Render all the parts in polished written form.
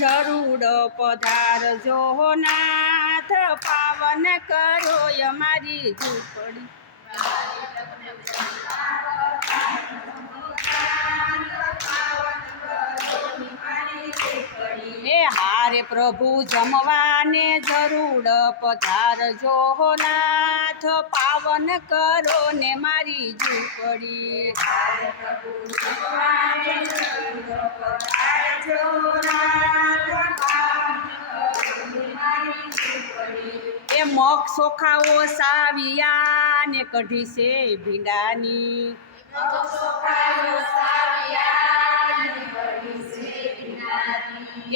જરૂર પધારજો નાથ, પાવન કરો અમારી ઝૂંપડી। એ હારે પ્રભુ જમવાને જરૂર પધારજો નાથ, પાવન કરો ને મારી ઝૂંપડી। એ મગ સોખાઓ સાવિયા ને કઢી છે ભીંડાની।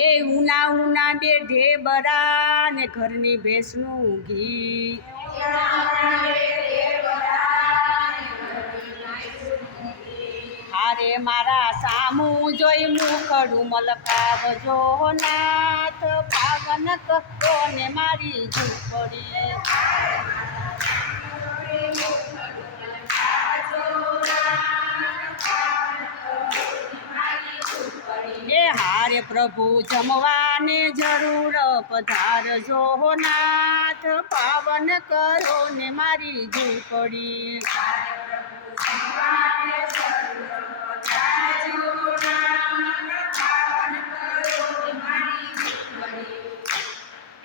એ ઉના ઉના બે ઢેબરા ને ઘરની ભેંસનું ઘી। હારે મારા સામું જોઈ મુખડું મલકાવજો નાથ, પાવન કરો ને મારી ઝૂંપડી। એ હારે પ્રભુ જમવાને જરૂર પધારજો નાથ, પાવન કરો ને મારી ઝૂંપડી।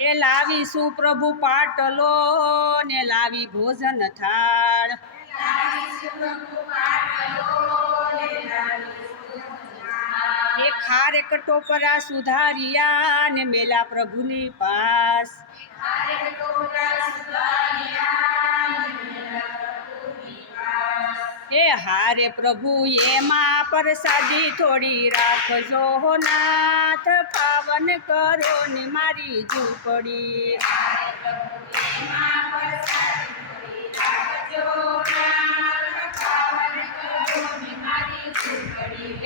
એ લાવીશું પ્રભુ પાટલો ને લાવી ભોજન થાળ। એ ખારે કટોપરા સુધારિયા ને મેલા પ્રભુની પાસ। એ હારે પ્રભુ એમાં પ્રસાદી થોડી રાખજો નાથ, પાવન કરો ને મારી ઝૂંપડી।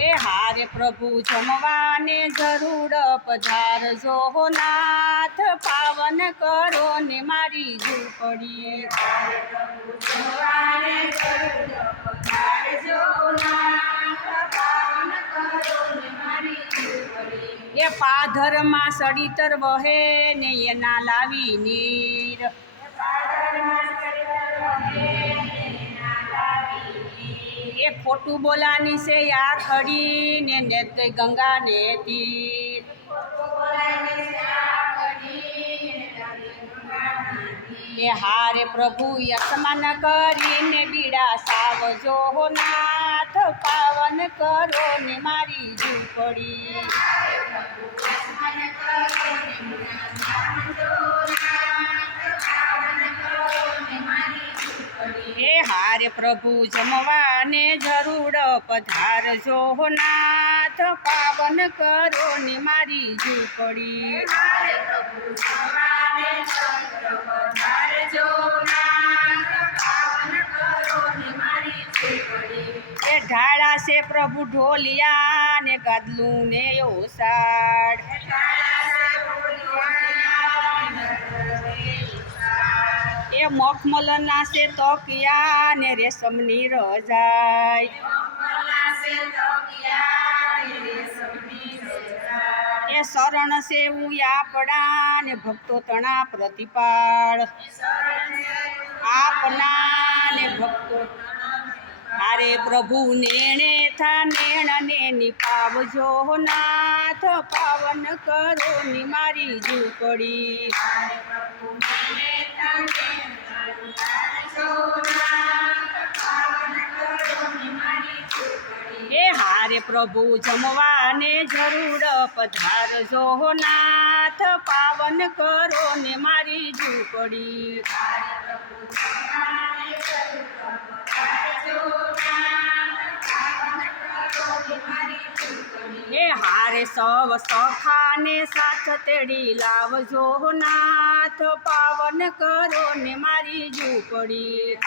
એ હારે પ્રભુ જમવાને જરૂર પધારજો નાથ, પાવન કરો ને મારી ઝૂંપડી। એ પાધરમાં સડિતર વહે ને એના લાવી નીર। એ ખોટું બોલાની છે આ ખડી ને નેતે ગંગા ને તીર। એ હારે પ્રભુ યસમાન કરીને બીડા સાવજો નાથ, પાવન કરો ને મારી ઝૂંપડી। એ હારે પ્રભુ જમવાને જરૂર પધારજો નાથ, પાવન કરો ને મારી ઝૂંપડી। એ ઢાળા છે પ્રભુ ઢોલિયા ને ગાદલું ને ઓસાડ। એ મખમલના છે તકિયા ને રેશમની રજાઈ। એ શરણ છે આપણા ને ભક્તો તણા પ્રતિપાળ। આપના ને ભક્તો હારે પ્રભુ નેણે થા નેણ ને નિપાવજો નાથ, પાવન કરો ને મારી ઝૂંપડી। એ હારે પ્રભુ જમવાને જરૂર પધારજો નાથ, પાવન કરો ને મારી ઝૂંપડી। એ હારે સવ સખાને સાથ તેડી લાવજો નાથ, પાવન કરો ને મારી ઝૂંપડી।